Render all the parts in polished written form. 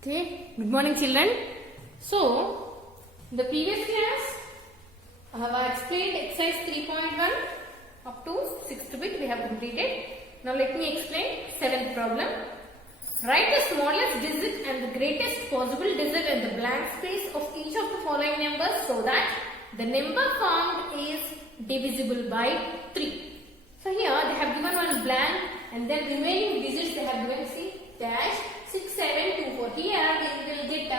Okay, good morning children. So, in the previous class, I have explained exercise 3.1 up to 6th bit we have completed. Now let me explain 7th problem. Write the smallest digit and the greatest possible digit in the blank space of each of the following numbers so that the number found is divisible by 3. So here they have given one blank and then remaining digits they have given C dash 6, 7, 2, 4. Here we will get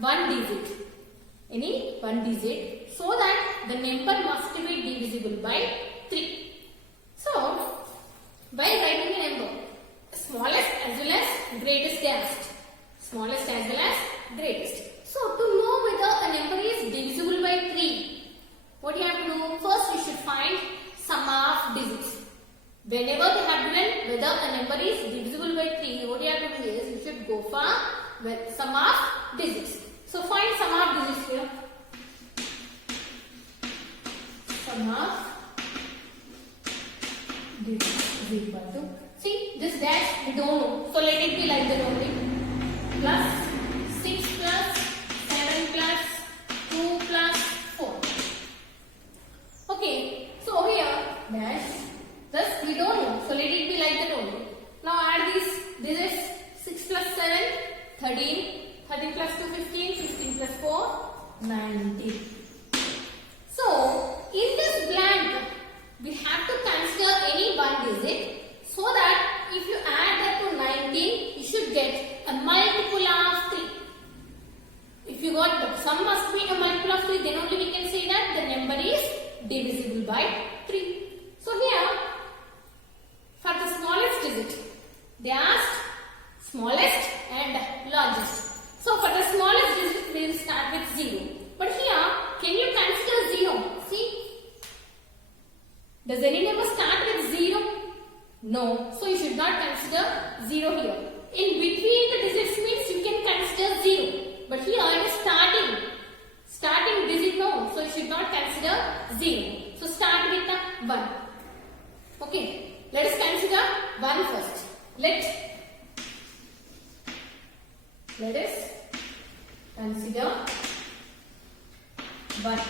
one digit. Any one digit so that the number must be divisible by 3. So, by writing a number, smallest as well as greatest dash. Smallest as well as greatest. So, to know whether a number is divisible by 3, what you have to do? First, you should find sum of digits. Whenever they have given whether a number is divisible by 3, what you have to do is you should go for sum of digits. So find sum of digits here. Sum of digits is equal to, see this dash we don't know, so let it be like that only. Plus 6 plus 7 plus 2 plus 4. Okay, so here dash. Thus we don't know, so let it be like that only. Now add these digits. 6 plus 7, 13. 13 plus 2, 15. 15 plus 4, 19. So in this blank, we have to consider any one digit so that if you add that to 19, you should get a multiple of 3. If you got the sum must be a multiple of 3, then only we can say that the number is divisible by 3. So here, for the smallest digit, they asked smallest and largest. So for the smallest digit, we will start with 0. But here, can you consider 0? See? Does any number start with 0? No. So you should not consider 0 here. In between the digits means you can consider 0. But here it is starting. Starting digit no. So you should not consider 0. So start with the 1. Okay. Let us consider 1 first. Let us consider 1.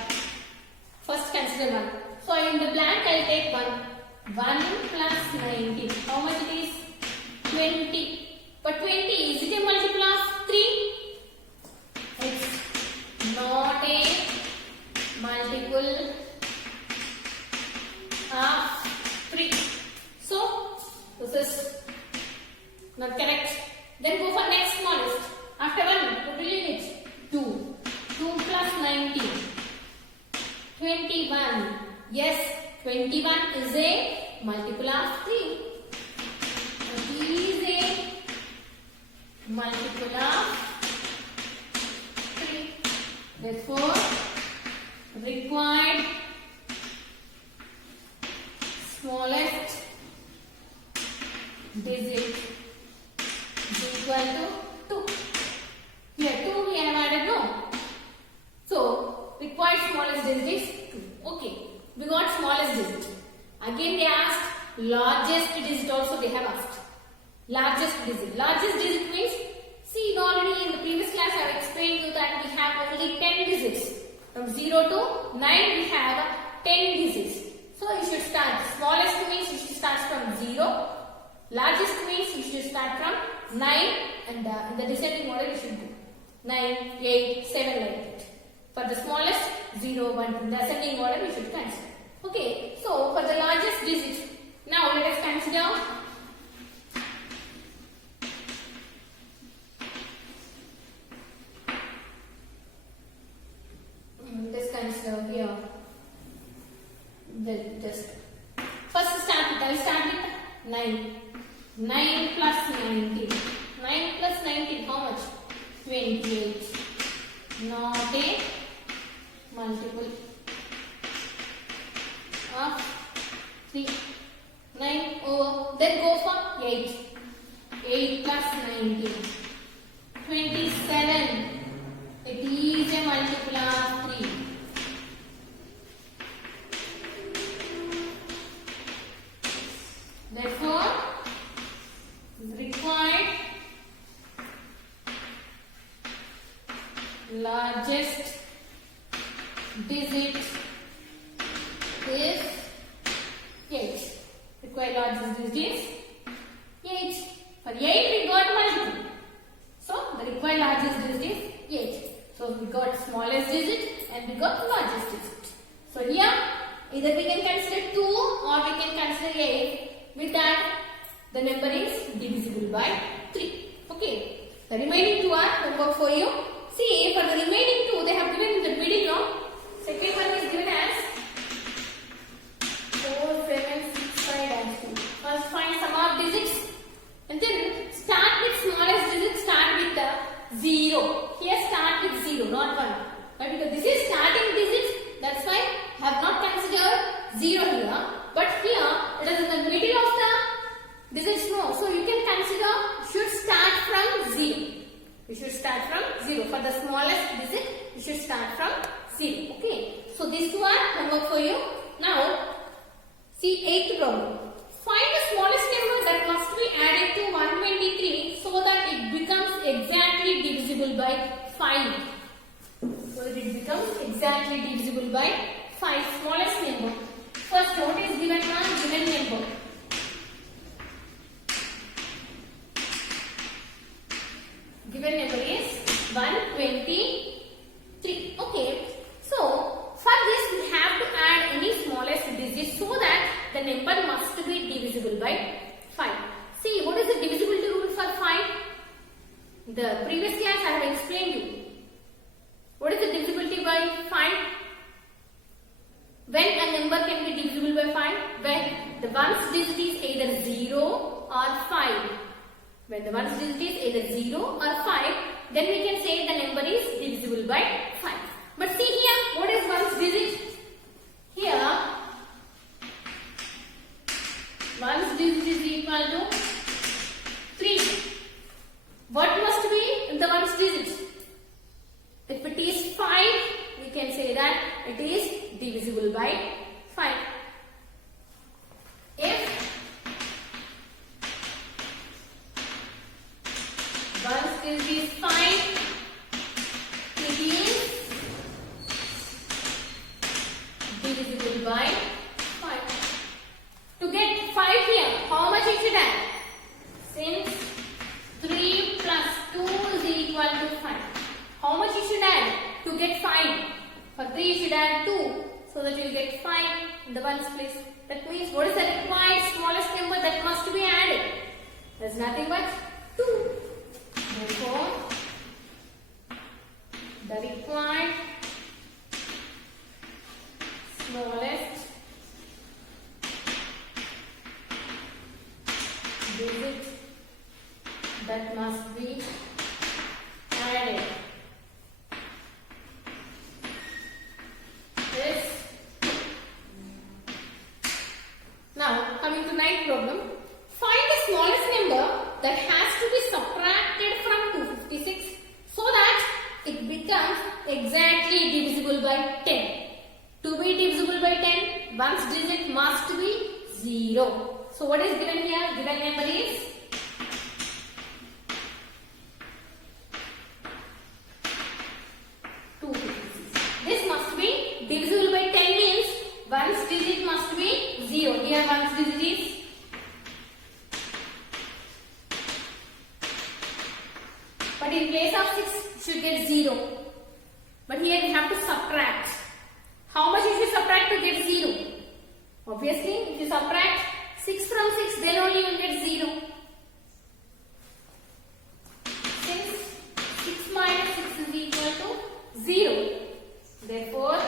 First consider 1. So in the blank I will take 1. 1 plus 19. How much it is? 20. But 20, is it a multiple of 3? It's not a multiple of 3. So, this is not correct. Then go for next smallest. After 1, what will you get? 2. 2 plus 19. 21. Yes, 21 is a multiple of 3. It is a multiple of 3. Therefore, required smallest digit is equal to 2. Here 2 we have added no. So required smallest digit is 2. Okay. We got smallest digit. Again they asked largest digit also they have asked. Largest digit. Largest digit means, see already in the previous class I have explained to you that we have only 10 digits. From 0 to 9 we have 10 digits. So you should start. Smallest means you should start from 0. Largest means you should start from 9 and in the descending order you should go 9, 8, 7 like that. For the smallest 0, 1 in the ascending order you should consider. Okay, so for the largest digit, now let us consider here. Just first start with, I will start with 9. 9 plus 19. 9 plus 19, how much? 28. Not a multiple of 3. 9 over, then go for 8. 8 plus 19. 27. It is a multiple of 3. Therefore, required largest digit is 8. Required largest digit is 8. For 8 we got multiple. So the required largest digit is 8. So we got smallest digit and we got largest digit. So here either we can consider 2 or we can consider 8. With that the number is divisible by 3. Okay. The remaining 2 are homework for you. See, for the remaining 2 they have given in the middle now. Second one is given as 4, 7, 6, 5 and 2. First find sum of digits and then start with smallest digit, start with the 0. Here start with 0, not 1. But because this is starting digits, that's why I have not considered 0 here. But here it is in the middle of the digits, no. So you can consider, should start from 0. We should start from 0. For the smallest digit, we should start from 0. Okay. So these 2 are homework for you. Now, see 8th problem. Find the smallest number that must be added to 123 so that it becomes exactly divisible by 5. So it becomes exactly divisible by 5. Smallest number. First, what is given one? Given number. Given number is 123. Okay. So, for this we have to add any smallest digit so that the number must be divisible by 5. See, what is the divisibility rule for 5? The previous class I have explained you. What is the divisibility by 5? When a number can be divisible by 5? When the ones digit is either 0 or 5. When the ones digit is either 0 or 5, then we can say the number is divisible by 5. But see here, what is ones digit? Here, ones digit is equal to 3. What must be the ones digit? If it is 5, we can say that it is divisible by 5. If ones digit is 5, it is divisible by 5. To get 5 here, how much it should add? Since 3 plus 2 is equal to 5. How much you should add to get 5? For 3 you should add 2. So that you will get 5 in the ones place. That means what is the required smallest number that must be added? There is nothing but 2. Therefore, the required smallest digit that must be added is. Now coming to 9th problem. Find the smallest number that has to be subtracted from 256 so that it becomes exactly divisible by 10. To be divisible by 10, one's digit must be 0. So what is given here? Given number is 256. This must be divisible by 10 means one's digit must be 0. Here one's digit is but in place of 6 should get 0. But here we have to subtract. How much you should subtract to get 0? Obviously, if you subtract 6 from 6, then only you will get 0. Since 6 minus 6 is equal to 0. Therefore,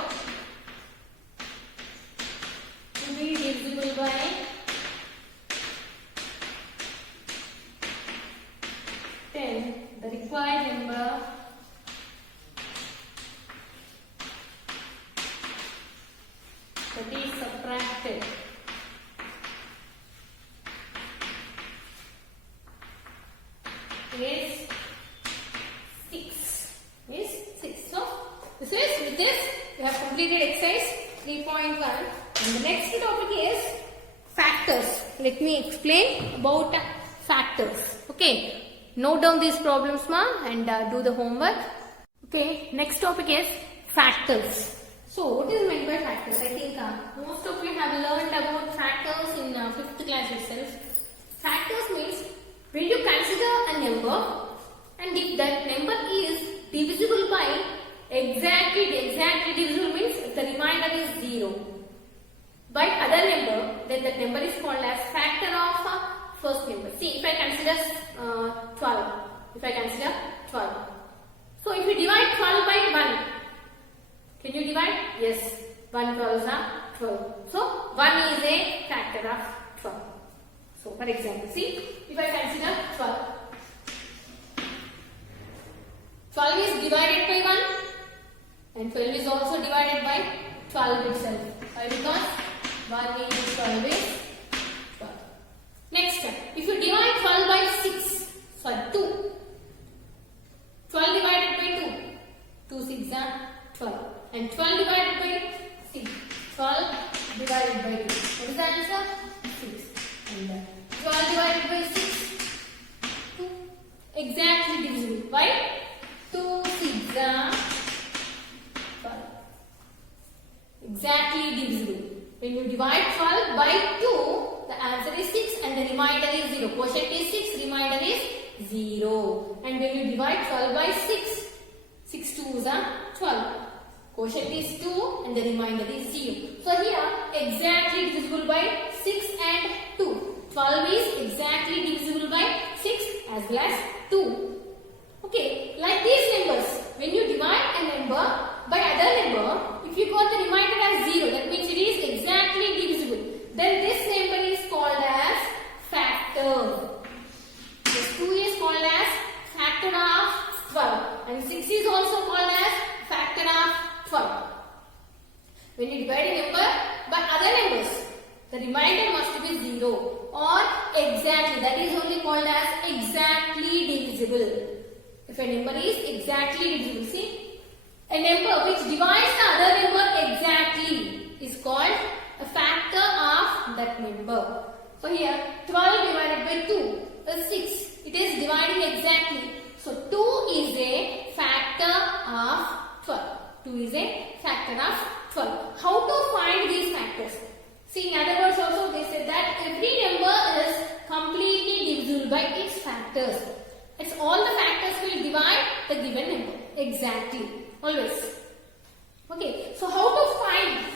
to be divisible by 10, the required number that is subtracted is 6. So this is, with this we have completed exercise 3.1 and the next topic is factors. Let me explain about factors. Okay, note down these problems ma and do the homework. Okay, next topic is fractals. So, what is meant by fractals? I think most of you have learned about fractals in 5th class itself. Fractals means when you consider a number and if that number is divisible by exactly divisible means the remainder is 0 by other number, then that number is called as factor of first number. See, if I consider 12, so if you divide 12 by 1, can you divide? Yes, 1 12s are 12. So 1 is a factor of 12. So for example, see, if I consider 12, 12 is divided by 1 and 12 is also divided by 12 itself. Why? Because 1 is 12 is 12. Next, if you divide 12 by 6, sorry 2, 12 divided by 2, 2 6 are 12 and 12 divided by 6, 12 divided by 2. What is the answer? 6. And 12 divided by 6, 2. Exactly divisible. Why? 2 6 are 12. Exactly divisible. When you divide 12 by 2, the answer is 6 and the remainder is 0. Quotient is 6, remainder is 0. And when you divide 12 by 6, 6 2s are 12. Quotient is 2 and the remainder is 0. So here exactly divisible by 6 and 2. 12 is exactly divisible by 6 as well as 2. Okay, like these numbers, when you divide a number by other number, if you got the remainder as 0, that means it is exactly divisible. Then this number is called as factor. This 2 is called as factor of 12 and 6 is also called as factor of 12. When you divide a number by other numbers, the remainder must be 0 or exactly, that is only called as exactly divisible. If a number is exactly divisible, see, a number which divides the other number exactly is called a factor of that number. So here 12 divided by 2 is 6. It is dividing exactly. So 2 is a factor of 12. 2 is a factor of 12. How to find these factors? See, in other words also they said that every number is completely divisible by its factors. It's all the factors will divide the given number. Exactly. Always. Okay. So how to find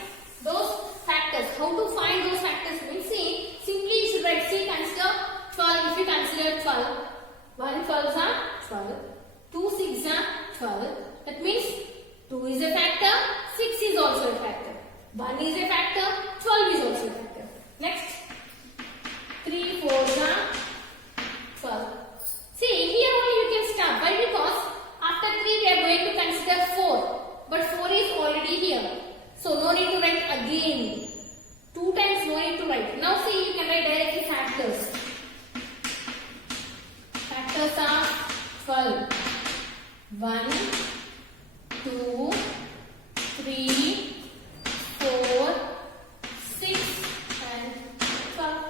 those factors? How to find those factors? We'll see. Simply you should write. See, consider 12. If you consider 12, 1 12s are 12. 2 6 are 12. That means 2 is a factor. 6 is also a factor. 1 is a factor. 12 is also a factor. Next. 3 4s are 12. See, here only you can stop. Why? Because after 3 we are going to consider 4. But 4 is already here. So no need to write again. 2 times no need to write. Now see, you can write directly factors. Factors are 12. 1, 2, 3, 4, 6 and 12.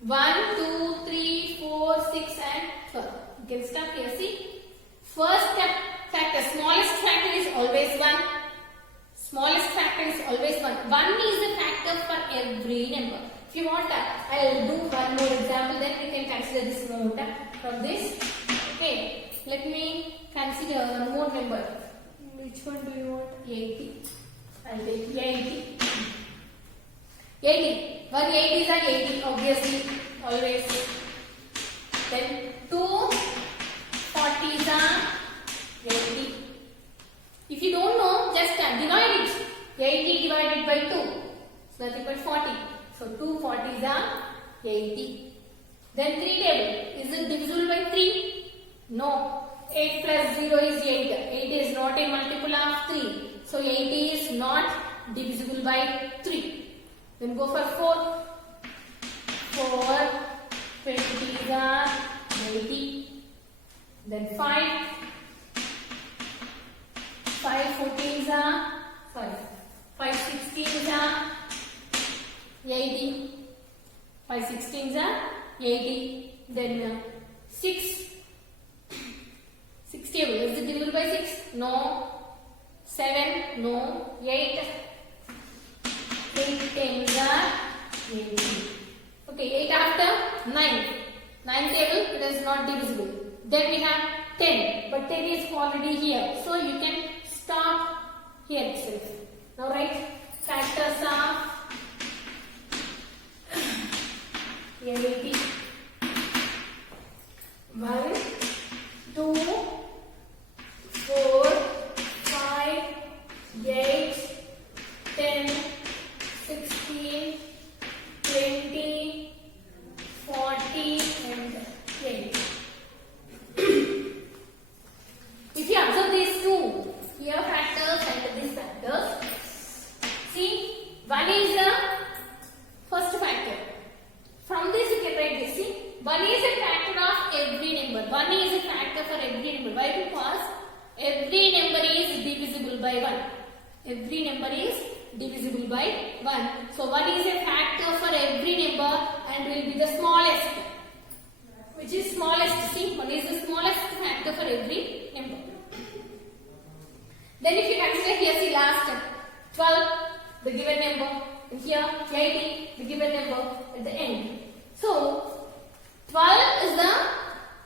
1, 2, 3, 4, 6 and 12. You can start here. See, first factor, smallest factor is always 1. Smallest factor is always 1. 1 is a factor for every number. If you want that, I will do one more example, then we can consider this note from this. Okay, let me consider one more number. Which one do you want? 80. I will take 80. 80. 1 80s are 80, obviously, always. Then 2 40s are 80. If you don't know, just divide it. 80 divided by 2. It's nothing but 40. So 2 40s are 80. Then 3 table. Is it divisible by 3? No. 8 plus 0 is 8. 8 is not a multiple of 3. So 80 is not divisible by 3. Then go for 4. 4 20s are 80. Then 5. 5 14s are, sorry, 5 16s are 80. 5 16s are 80. Then 6 16 table. Is it divisible by 6? No. 7? No. 8? 8 tens are 18. Okay, 8 after 9. 9 table, it is not divisible. Then we have 10, but 10 is already here. So you can stop here itself. Now write factors of 80. 1, 2, 4, 5, 8, 10, 16, 20, 40 and 20. If you observe these two here factors and these factors, see, 1 is the first factor. From this you can write this. See, 1 is a factor of every number. 1 is a factor for every number. Why? Because every number is divisible by 1. Every number is divisible by 1. So 1 is a factor for every number and will be the smallest. Which is smallest? See, 1 is the smallest factor for every number. Then if you consider here, see last 12, the given number, and here 18, the given number at the end. So 12 is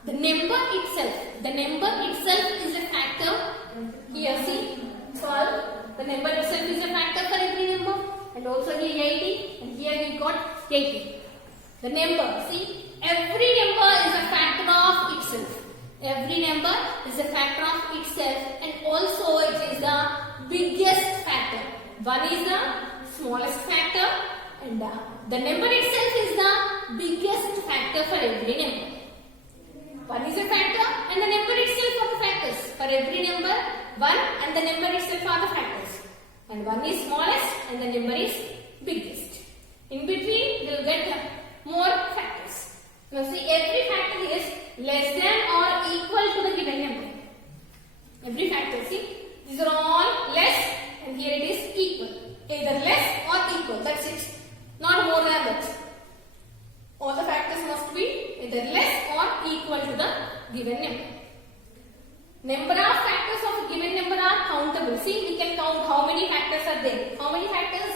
the number itself. The number itself is a factor. Here see 12. The number itself is a factor for every number. And also here 80. And here we got 80. The number. See, every number is a factor of itself. Every number is a factor of itself. And also it is the biggest factor. 1 is the smallest factor. And the number itself is the biggest factor for every number. 1 is a factor and the number itself are the factors. For every number, 1 and the number itself are the factors. And 1 is smallest and the number is biggest. In between, we will get more factors. Now see, every factor is less than or equal to the given number. Every factor, see, these are all less and here it is equal. Either less or equal, that's it. Not more than that. All the factors must be either less or equal to the given number. Number of factors of a given number are countable. See, we can count how many factors are there. How many factors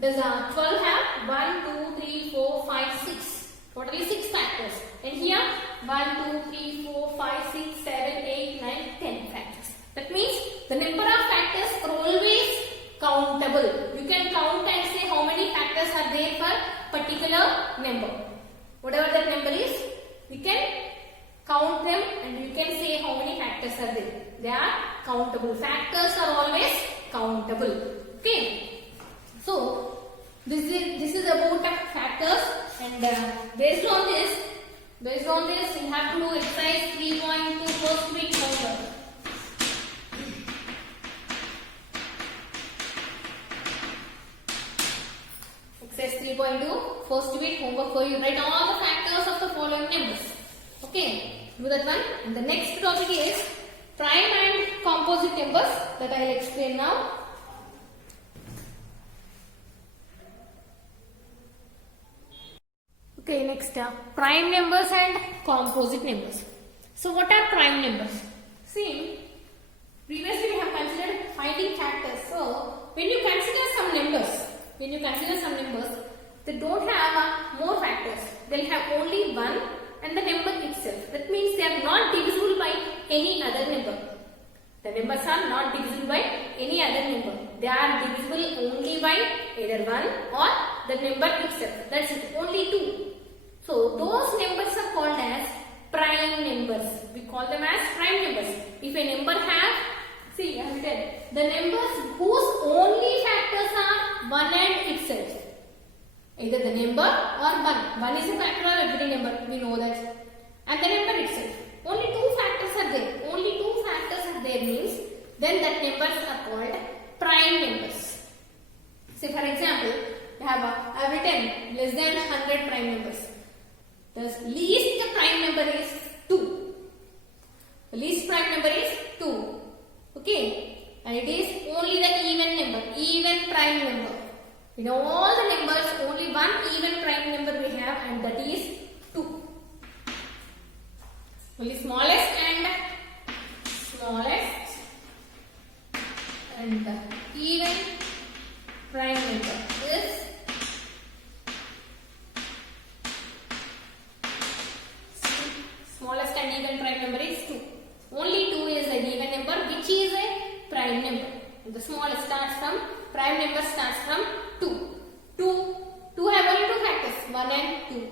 does 12 have? 1, 2, 3, 4, 5, 6. Totally 6 factors. And here 1, 2, 3, 4, 5, 6, 7, 8, 9, 10 factors. That means the number of factors are always countable. You can count and say how many factors are there for particular number. Whatever that number is, you can count them and you can say how many factors are there. They are countable. Factors are always countable. Okay. So this is about factors, and based on this you have to do exercise 3.2 first week homework. Exercise 3.2 first week homework for you. Write all the factors of the following numbers. Okay, do that one. And the next topic is prime and composite numbers that I will explain now. Okay, next prime numbers and composite numbers. So what are prime numbers? See, previously we have considered finding factors. So when you consider some numbers, they don't have more factors. They'll have only one and the number itself. That means they are not divisible by any other number. The numbers are not divisible by any other number. They are divisible only by either 1 or the number itself. That's it, only 2. So those numbers are called as prime numbers. We call them as prime numbers. If a number have, see I have said, the numbers whose only factors are 1 and itself. Either the number or 1. 1 is a factor of every number, we know that. And the number itself. Only 2 factors are there. Only 2 factors are there means, then that numbers are called prime numbers. Say for example, I have written less than 100 prime numbers. The least prime number is 2. The least prime number is 2. Okay. And it is only the even number, even prime number. In all the numbers, only one even prime number we have, and that is 2. Only smallest and an even prime number is 2. Only 2 is an even number which is a prime number. The smallest starts from, prime number starts from 2. 2 have only 2 factors, 1 and 2.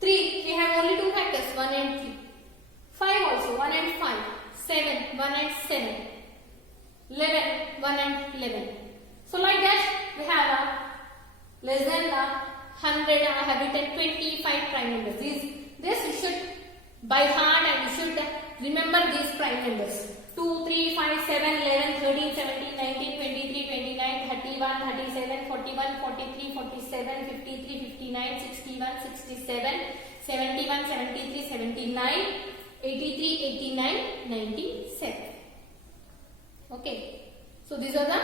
3, we have only 2 factors, 1 and 3. 5 also, 1 and 5. 7, 1 and 7. 11, 1 and 11. So like that, we have a less than the 100, I have written 25 prime numbers. This you should by heart and you should remember these prime numbers. 2, 3, 5, 7, 11, 13, 17, 19, 23, 29, 31, 37, 41, 43, 47, 53, 59, 61, 67, 71, 73, 79, 83, 89, 97. Okay. So these are the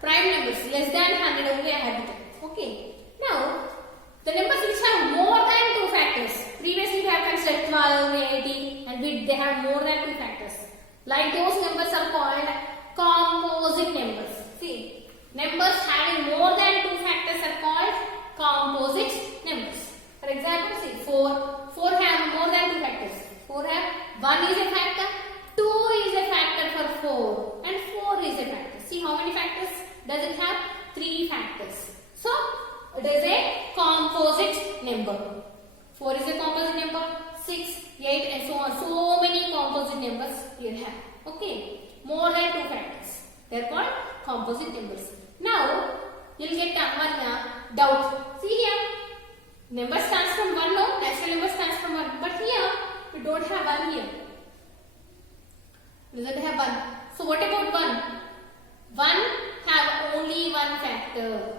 prime numbers. Less than 100 only I have written. Okay. Now, the numbers which have more than 2 factors. Previously we have considered 12, 80 and they have more than 2 factors. Like those numbers are called composite numbers. See, numbers having more than 2 factors are called composite numbers. For example, see 4. 4 have more than 2 factors. 4 have 1 is a factor, 2 is a factor for 4 and 4 is a factor. See how many factors does it have? 3 factors. So, it is a composite number. 4 is a composite number, 6, 8 and so on. So many composite numbers you have. Okay. More than 2 factors. They are called composite numbers. Now, you will get one doubt. See here. Number starts from 1 no? Natural number starts from 1. But here, we don't have 1 here. We don't have 1. So what about 1? 1 have only 1 factor.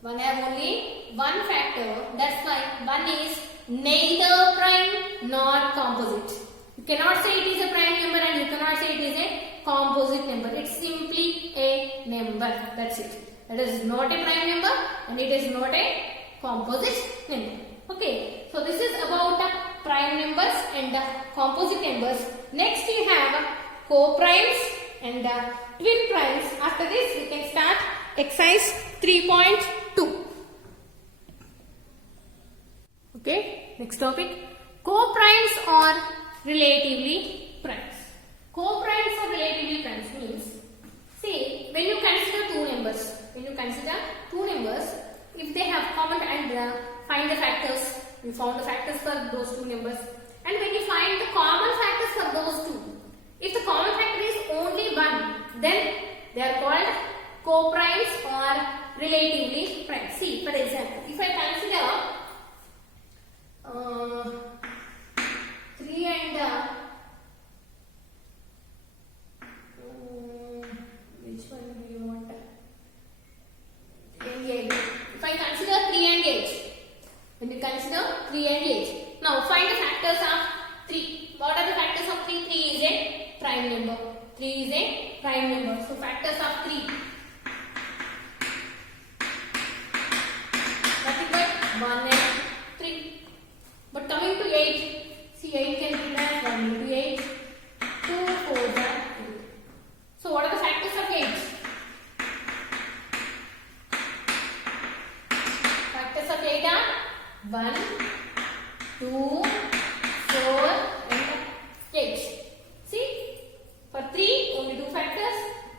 1 have only 1 factor. That's why 1 is neither prime nor composite. You cannot say it is a prime number and you cannot say it is a composite number. It's simply a number. That's it. It is not a prime number and it is not a composite number. Okay. So this is about prime numbers and composite numbers. Next you have co-primes and twin primes. After this we can start exercise 3.2. Okay, next topic. Co-primes or relatively primes. Co-primes or relatively primes means, see, when you consider two numbers, if they have common and find the factors, you found the factors for those two numbers, and when you find the common factors for those two, if the common factor is only 1, then they are called co-primes or relatively primes. See, for example, if I consider 3 and which one do you want? 3 and 8. If I consider 3 and 8, when you consider 3 and 8, now find the factors of 3. What are the factors of 3? 3 is a prime number. 3 is a prime number. So factors of 3. Nothing but 1 and 3. But coming to 8, see 8 can be as 1 into 8, 2, 4, 8. So what are the factors of 8? Factors of 8 are 1, 2, 4 and 8. See, for 3 only 2 factors,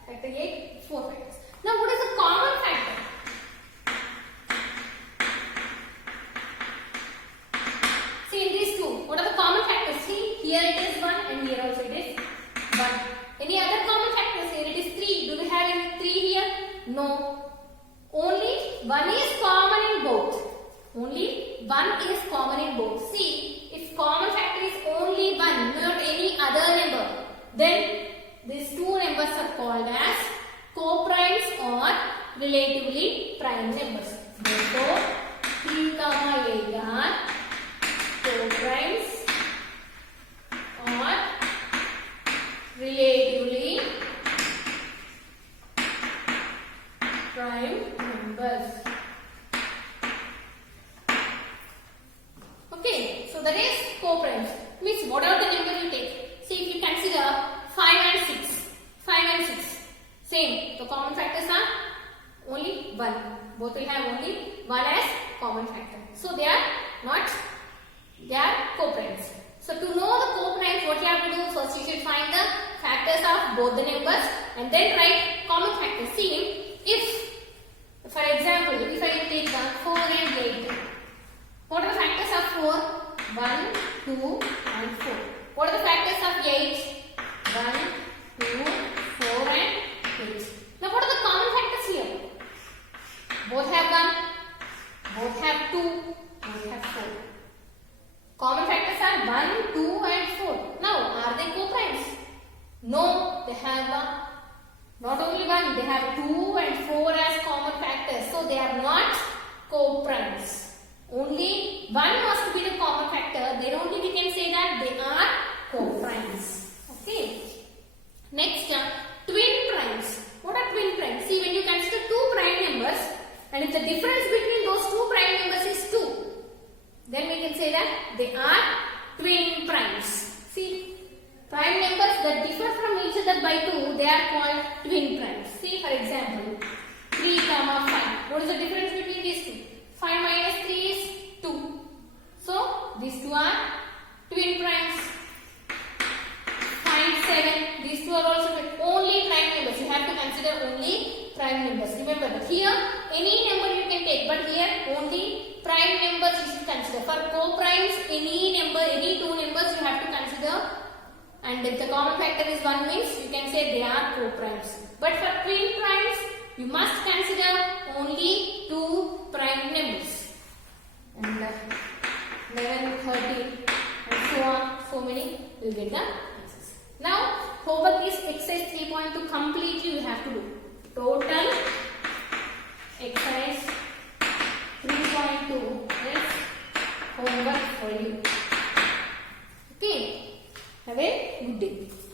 factor 8, 4 factors. Now what is the common factor? See in these two, what are the common factors? See, here it is 1 and here also it is 1. Any other common factors? Here it is 3. Do we have any 3 here? No. Only 1 is common in both. Only 1 is common in both. See, if common factor is only 1, not any other number, then these two numbers are called as co-primes or relatively prime numbers. Therefore, 3, 8 are co-primes or relatively prime numbers. Okay, so that is co-primes. Means what are the numbers you take? See, if you consider 5 and 6. 5 and 6. Same. The common factors are only 1. Both will have only 1 as common factor. So they are not, they are co-primes. So to know the co-primes, what you have factors of both the numbers and then write common factors. See, if for example, if I take the 4 and 8, what are the factors of 4? 1, 2 and 4. What are the factors of 8? 1, 2, 4 and 8. Now what are the common factors here? Both have 1, both have 2, both have 4. Common factors are 1, 2 and 4. Now, are they co-primes? No, they have not only 1, they have 2 and 4 as common factors. So, they are not co-primes. Only 1 must be the common factor. Then only we can say that they are co-primes. Okay. Next, twin primes. What are twin primes? See, when you consider two prime numbers, and if the difference between those two prime numbers is 2, then we can say that they are twin primes. See, prime numbers that differ from each other by 2, they are called twin primes. See, for example, 3, 5. What is the difference between these two? 5 minus 3 is 2. So, these two are twin primes. 5, 7. These two are also only prime numbers. You have to consider only prime numbers. Remember that here, any number you can take, but here only prime numbers you should consider. For co-primes, any number, any two numbers you have to consider. And if the common factor is 1 means, you can say they are co-primes. But for twin primes, you must consider only two prime numbers. And 11, 13 and so on, so many will get the answers. Now, homework is exercise 3.2 completely you have to do. Total exercise 3.2 is homework for you. Okay, have a good day.